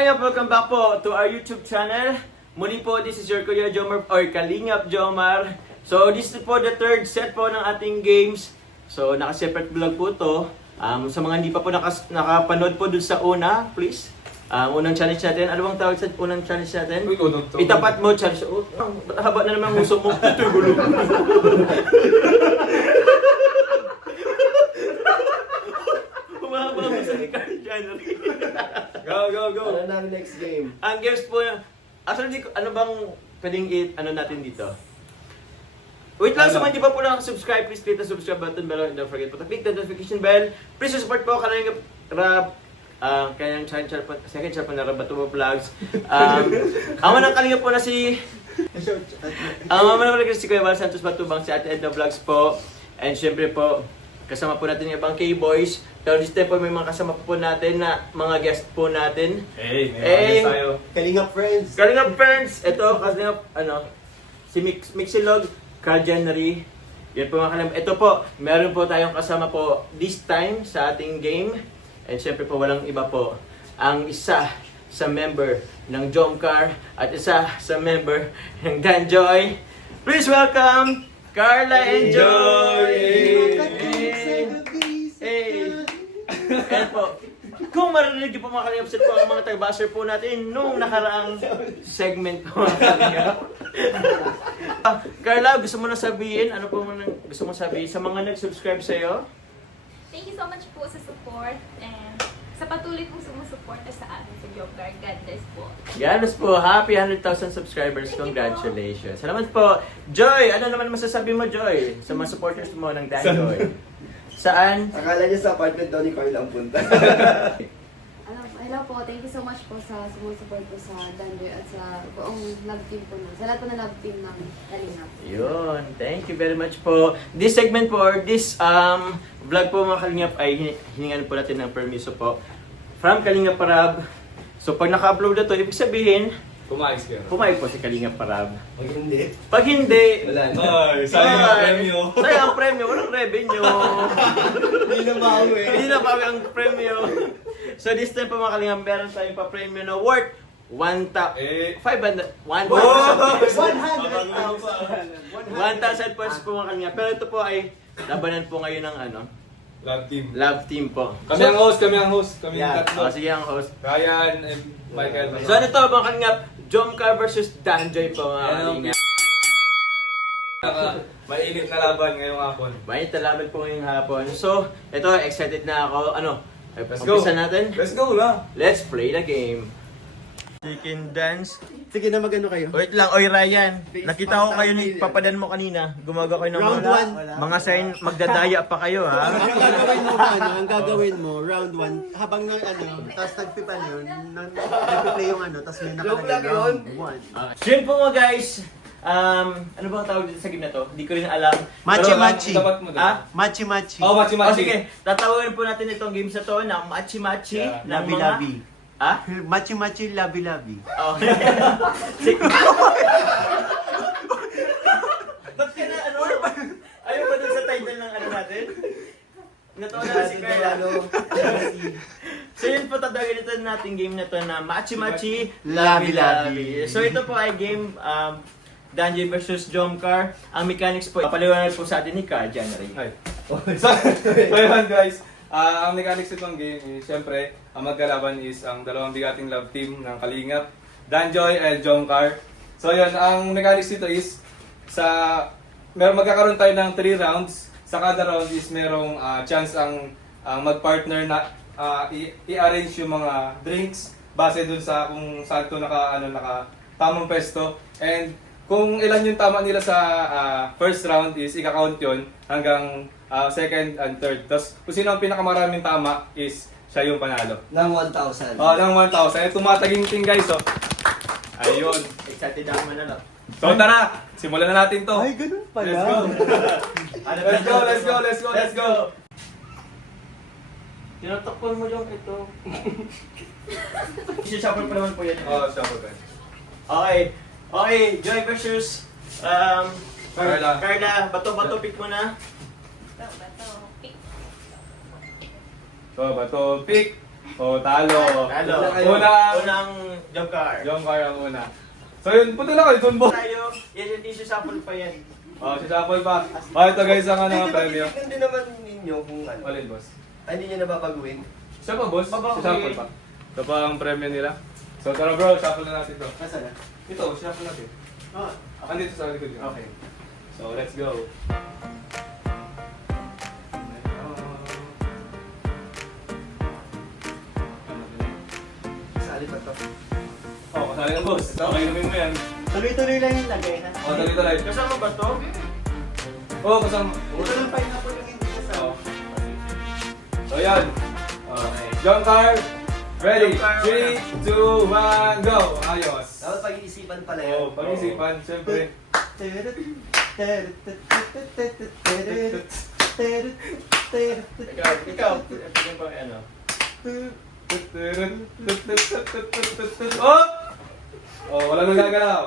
Kalingap, welcome back po to our YouTube channel. Muli po, this is your Kuya Jomar or Kalingap Jomar. So this is po the third set po ng ating games. So naka-separate vlog po to. Sa mga hindi pa po nakapanood po dun sa una, please. Unang challenge natin. Ano bang tawag sa unang challenge natin? Itapat mo challenge. Oh, haba na naman ang uso mo. Ito yung gulo. Humahaba ang uso ni Carl January. Go! Ano na next game? Ang games po, actually, ano bang pwedeng ano natin dito? Wait lang, sa mga di pa po nakasubscribe, please click the subscribe button below and don't forget to click the notification bell. Please support po Kalingap Rab, kanyang channel po, second channel po na Rabatubo Vlogs. Ang manang Kalingap po na si... Ang manang Kalingap si Kuya Val Santos Batubang, si Ate Edna Vlogs po. And syempre po, kasama po natin yung ibang K-Boys. So this time po may mga kasama po natin na mga guest po natin. Hey, may mga tayo. Kalingap friends! Kalingap friends! Ito, Kalingap, si Mixilog, Carl January. Yan po mga Kalingap. Ito po, meron po tayong kasama po this time sa ating game. And syempre po, walang iba po. Ang isa sa member ng Jomcar at isa sa member ng Danjoy. Please welcome Carla and Joy! Ayan po. Kung marinig niyo po mga Kalingap, sila po ang mga tagbasher po natin nung nakaraang segment po mga Kalingap. Carla, gusto mo na sabihin? Ano po gusto mo sabihin sa mga nag-subscribe sa'yo? Thank you so much po sa support and sa patuloy pong sumusuporta sa amin sa Jomcar. God bless po. Ganos po, happy 100,000 subscribers. Congratulations. Salamat po. Joy, ano naman masasabi mo, Joy? Sa mga supporters mo ng Danjoy. Saan? Akala niya sa apartment daw ni Carl ang punta. Hello po, thank you so much po sa sumusupport po sa Danjoy at sa buong love team po sa lahat po na love team ng Kalingap. Yun, thank you very much po. This segment po, or this vlog po mga Kalingap ay hiningan po natin ng permiso po from Kalingap Parab. So pag naka-upload na to, ibig sabihin, Pumayos kayo. pumayag po si Kalingap Parab. Pag hindi, Pag hindi, wala na. Ay, sayang ang premyo. Sayang ang premyo, walang revenue. Hindi na mauwi. Hindi na bawi ang premyo. So this time po mga Kalingap, meron tayong pa-premyo na worth 1,000 pesos po mga Kalingap. Pero ito po ay labanan po ngayon ng Love team. love team po. Kami ang host. Kami Yeah. ang tatlo. Sige ang host. Ryan and Michael. So ano to mga Kalingap? Jomcar versus Danjoy po mga Kalingap. Mainit na laban ngayong hapon. May talaban po ngayong hapon. So ito, excited na ako. Let's go. Umpisa natin? Let's go na. Let's play the game. Chicken dance. Sige na magano kayo. Wait lang, oy Ryan. Nakita ko kayo ni papadan mo kanina. Gumagawa kayo ng Round mga, one. mga sign, magdadaya pa kayo ha. Ang gagawin mo, round 1, habang tapos nagpipan yun, nagpiplay yung tapos may nakalagay round 1. Yun po mga guys. Ano ba ang tawag dito sa game na to? Hindi ko rin alam. Machi-machi. Dapat mo doon. Machi-machi. Oh, machi-machi. O sige, tatawagin po natin itong games na to na machi-machi. Yeah. ng mga- Labi-labi. Ha? Machi-machi, labi-labi. Oh. Sige. Ba't ka na ayaw ba dun sa title ng natin? Natawa na si Carla. So yun po, tatawagin ito nating game na to na Machi-Machi, Labi-Labi. So ito po ay game Danjoy versus Jomcar. Ang mechanics po, papaliwanag po sa atin ni Carl January. Hi. So yun guys. Ang mechanics nitong game is, siyempre, ang magkalaban is ang dalawang bigating love team ng Kalingap, Danjoy and Jomcar. So yun, ang mechanics nito is, magkakaroon tayo ng 3 rounds. Sa kada round is merong chance ang mag-partner na i-arrange yung mga drinks base dun sa kung saan ito naka tamang pwesto. And kung ilan yung tama nila sa first round is ika-count yun hanggang second and third. Tapos kung sino ang pinakamaraming tama is siya yung panalo. Ng 1,000. Ng 1,000. Eh, tumataginting guys, oh. Ayun. Excited ako manalo. So tara, simulan na natin to. Ay, ganun pala. Let's go. Let's go. Tinatakpan mo yung ito. Isashuffle pa naman po yan. Oh, shuffle guys. Okay, Joy versus Carla. Carla, bato-bato pick mo na. Bato. Pick. So, bato, pick. Oh, talo. Talo. Unang jump car. Jump car ang una. So yun, punta na kayo dun, boss. Tayo, yan yung sample pa yan. Oh, si Shuffle pa. Oh, ito guys ang ano, premyo. Hindi naman ninyo kung ano. Alin, boss? Ay, hindi nyo nababaguhin. Siya pa, boss? Babawi. Si Shuffle pa. Ito pa ang premyo nila. So tara bro, shuffle na natin ito. Nasaan na? Ito, shuffle natin. Ah, Andito sa likod yun. okay. So let's go. Sali pa to. Oh, kasali na boss. Okay, inumin mo yan. Tuloy-tuloy lang yung lagay, ha? Oh, tuloy-tuloy. Kasama ba to? Oh, kasama. Ito lang pineapple yung hindi kasama. Oh. So yan. Okay. Jump car. Ready? Jump car. 3, 2, 1, go! Ayos. Dapat pag-iisipan pala yan. Oh, pag-isipan, siyempre. Ikaw, tingin pa ano? Oh! Oh, wala nang gagalaw.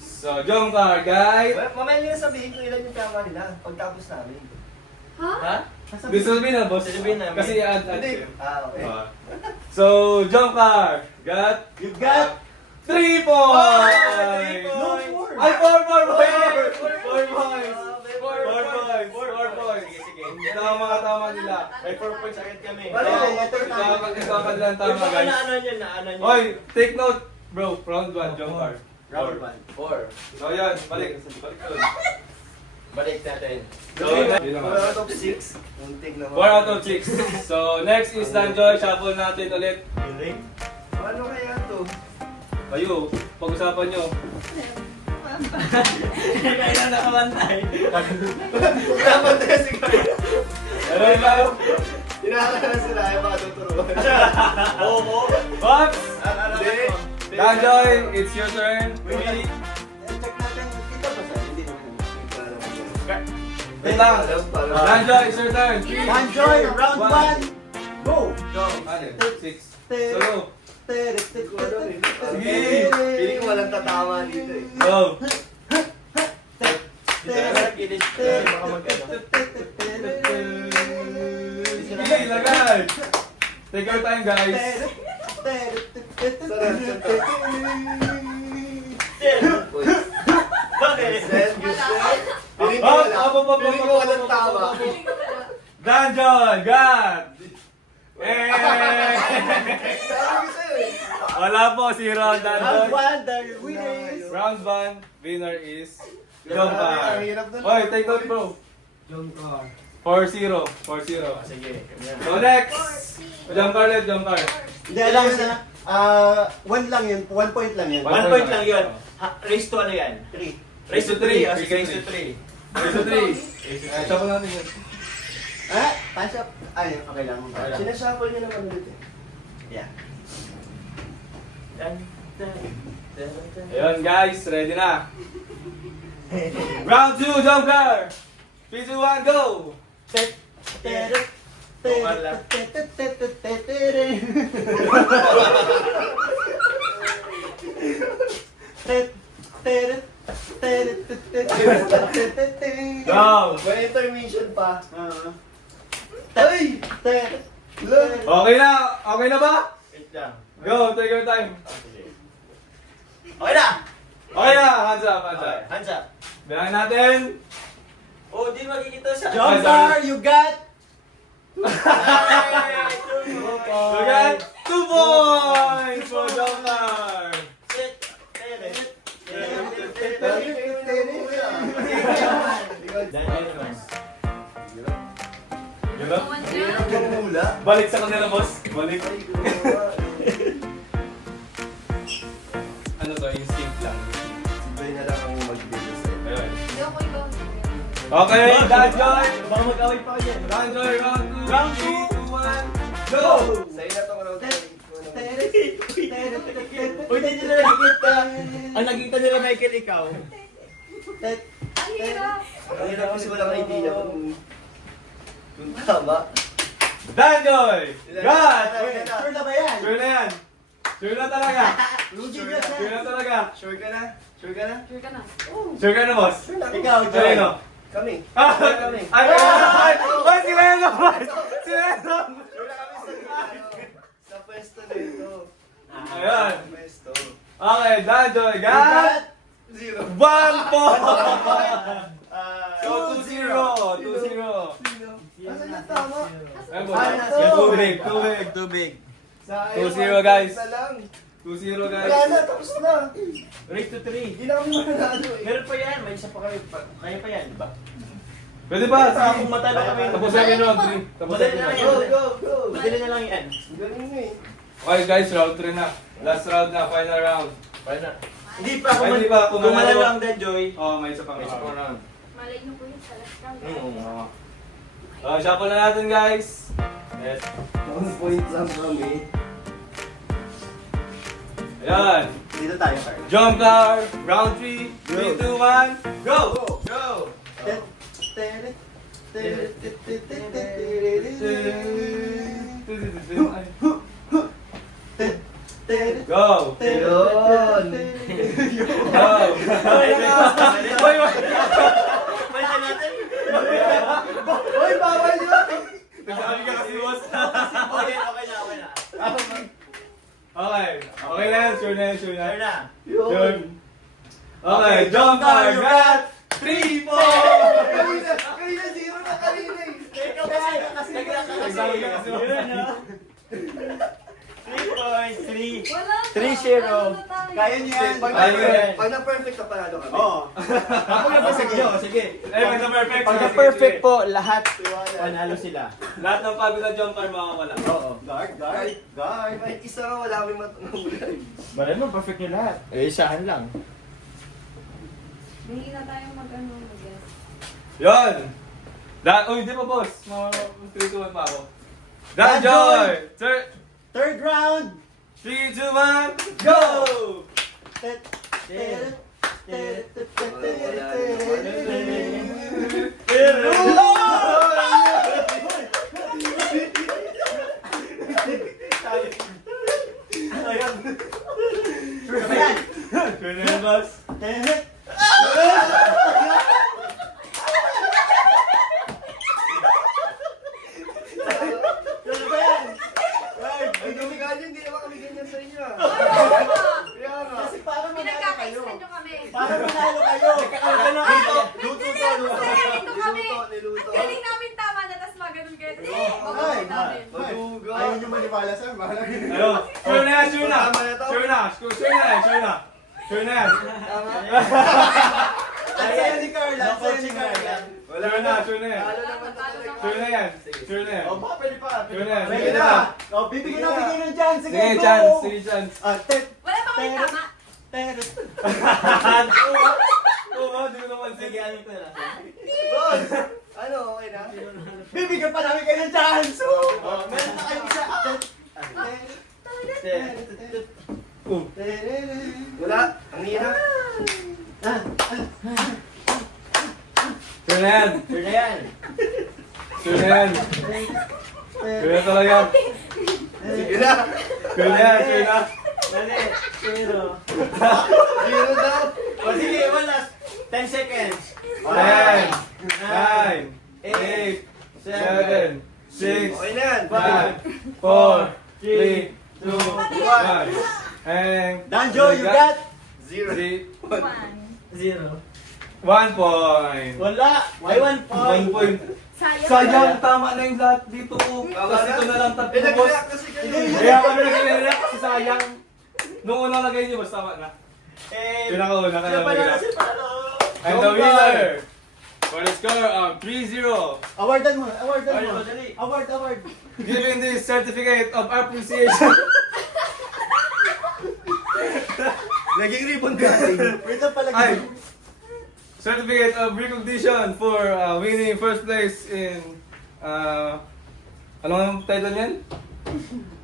So, jump car, guys. Well, mamaya nila sabihin kung ilan yung tama nila pagtapos namin. Ha? Ha? This will be na, boss. Sasabihin namin. Kasi add Hindi. Okay. So, jump car. Got You got 3 points! No, four. Ay, 4 points! 4 Four points! Four 4 points! Sige, sige. Tama nila. May 4 points agad kami. Wala, ito yung tama. Ito ang kanilang tama, Baka guys. naano niya, naano niya. Oy, take note, bro. Round 1, jump car. round 1. 4. So, yan. Balik. Balik doon. Balik natin. So, yun naman. 4 out of 6. Muntik naman. 4 out of 6. So, next is Danjoy. Shuffle natin ulit. Paano kaya to? Kayo, pag-usapan nyo. Kaya na nakabantay. Dapat na siguro. Ano yung lalo? Hinahanap sila ay baka tuturuan. Oo. What? Hindi. Danjoy, it's your turn. Ready? Check natin, kita ba sa? Hindi naman. Wait lang. Danjoy, it's your turn. Danjoy, round 1. Go! Ano? 6. Solo. Sige. Piling ko walang tatama dito eh. Go. Dito na sa gilid. Baka mag-ano. Sige, lagay. Take your time, guys. Bakit? Piling ko walang tama. Danjoy, God. Eh. Sabi ko sa'yo eh. Wala po si Ron Round Danjoy. 1, the winner is... Round 1, winner is Jomcar. Ang hirap na. Oy, take note, bro. Jomcar. 4-0. 4-0. Sige. So next. Jomcar ulit, Jomcar. Hindi, alam mo na. 1 lang yun, 1 point lang yun. 1 point lang yun. Race to ano yan? 3. Race to 3. Sige, race to 3. Race to 3. Shuffle natin yun. Pass up. Ay, okay lang. Sinashuffle niya naman ulit eh. Yeah. Ayun guys, ready na. Round 2, Jomcar. 3, 2, 1, go. Set. Go. May intermission pa. Ay! Okay na. Okay na ba? Wait lang. Go, take your time. Sige. Okay na! Okay na, hands up, hands up. Hands up. Bilangin natin. Oh, di makikita sa... Jomcar, you got... We got 2 points for Jomcar. Yun na. Hirap yung mula. Balik sa kanila, boss. Balik. Ano to, instinct lang. Sabay na lang ang magbibigay sa'yo. Ayun. Hindi ako ikaw. Okay, Danjoy. Baka mag-away pa kayo. Danjoy, round 2. Round 2, 1, go! Sa'yo na tong round. Uy, hindi nila nakikita. Ang nakita nila, Michael, ikaw. Ang hirap. Ang hirap kasi walang idea kung tama. Danjoy! God! Sure na ba yan? Sure na yan. Sure na talaga. Rudy Sure na na. Sure na talaga. Sure ka na? Sure ka na? Sure ka na. Sure ka na, boss? Ikaw, Sure Joy. no? Kami. Ah! Sure kami. Ay! Ay! Ay! Si Leno! Si Leno! Sure na kami sa Ayan. Pwesto. Okay, Danjoy got 0. 1 point! So, 2-0. 2-0. Asan na tama? Ayun po. Ay, nasa- Tubig. Tubig. Sayang, 2-0 guys. isa lang. 2-0 guys. Wala na, tapos na. Race to 3. Hindi na kami mananalo eh. Meron pa yan, may isa pa kayo. Kaya pa yan, di ba? Pwede ba? Kung Sige. matalo kami. Tapos na yun, 3. Tapos na Madali na lang yun. yan. Go. Madali na lang yan. Galing mo eh. Okay guys, round 3 na. Last round na, final round. Paano na? Hindi pa, Ay, hindi pa. kung manalo ang Dead Joy. Oh, may isa pang May isa pang round. round. Malay niyo po yun sa last round. Oo. Shuffle na natin guys. Yes. 1 point lang kami. Ayan. Dito tayo, Carl. Jump car, round 3, 3, 2, 1, go! Go! Go! Yun. Go! Balikan natin. Uy, bawal yun. Nagsabi ka kasi boss. Okay na. Okay. Okay na yan, sure na yan, sure na. Sure na. Yun. Okay, jump car, you got 3 points! Kanina, 0 na kanina eh. Nagsabi ka kasi boss. 3 points, 3. Wala pa. 3-0. Wala na tayo. Kaya niyo yan. Pag na-perfect na panalo kami. Oo. Ako na ba sige? Sige. Eh, pag na-perfect. Pag sige, na-perfect sige. po, lahat panalo sila. Lahat ng pagod na jump car makakawala. Oo. Guard. Kahit isa nga wala kami matangulan. Balay mo, perfect nyo lahat. Eh, isahan lang. Hindi na tayo mag-guess. Yun! Uy, di pa boss. Mga 3, 2, 1 pa ako. Danjoy! Third round. 3, 2, 1, go! Sure na yan, boss. Ay, kami ganyan, hindi naman kami ganyan sa inyo ah. Kaya nga. Kasi para manalo kayo. Pinagkaka-extend nyo kami. Para manalo kayo. Luto Ito kami. Niluto. Ang galing namin tama na, tas maganon kayo. Hindi, Ay, maganon namin. Madugo. Ayaw niyo maniwala sa bahala. Ayun. Sure na yan, sure na. Tama na to. Sure na, sure na yan, sure na. Sure na yan. Tama. Ang saya ni Carl. Ang saya ni Carl. Wala Sure na, sure na yan. Talo naman to talaga. Sure na yan. Sure na yan. O, baka pwede pa. Sure na yan. Sige Sige na. na. O, bibigyan na bigyan ng chance. Sige, Sige, go. chance. Sige, chance. Wala pa kami tama. Oo ba? Di ko naman Sige, sige. ano ko na. Boss! Ano, okay na? Bibigyan pa namin kayo ng chance. Oh, meron pa kayo isa. Wala. Ang hirap. Sure na yan. Sure na yan. Sure na yan. Sure na talaga. Sige na. Sure na yan, sure na. Dali. Zero. Zero daw. O, sige, wala. 10 seconds. 10, 9, 8, 7, 6, Okay na yan. 5, 4, 3, 2, 1. And Danjo, you got? Zero. 1 Zero. point. Wala. May 1 point. 1 point. Sayang, tama na yung lahat dito. Tapos ito na lang tatlo, boss. Nag-react kasi kayo. Kaya kami nag-react kasi sayang. Nung unang lagay niyo, basta tama na. Eh, Pinakauna ka sino na pa na? nag-react. Sino pa na? And the winner for the score of 3-0, Awardan mo. Awardan Ay, mo. madali. Award. giving this certificate of appreciation. Naging ribbon cutting. Ito pala. Ay, certificate of recognition for winning first place in ano ang title niyan?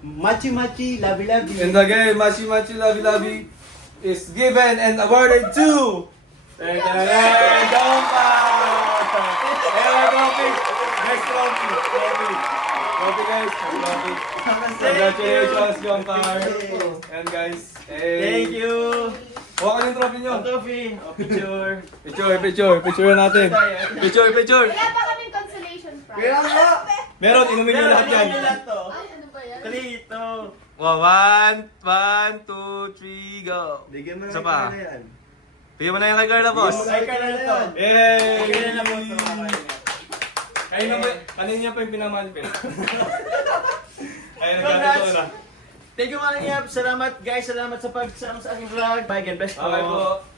Machi, labi. In the game, Machi Machi Labi Labi is given and awarded to Jompa! Trophy! Next trophy! Trophy guys! Trophy! Congratulations, Jompa! And guys, Thank you. Huwag yung trophy nyo! Trophy. O, picture. Picture natin! Picture! Wala pa kaming consolation prize. Kaya nga. Meron, inumin nyo lahat yan! Lahat to. Ay, ano ba yan? 3, 2, Wow, 1, 2, 3, go. Bigyan mo Isa na pa. na yan. Bigyan mo na yung kay Carla, boss. Bigyan mo na Carla na to. Yay! Okay na lang po ito, mga kalinga. Kanina pa yung pinamanpin. Ayun, Congrats! nagkakataon na. Thank you mga kalingap. Salamat guys. Salamat sa pagsama sa aking vlog. Bye again. Best po. Okay po.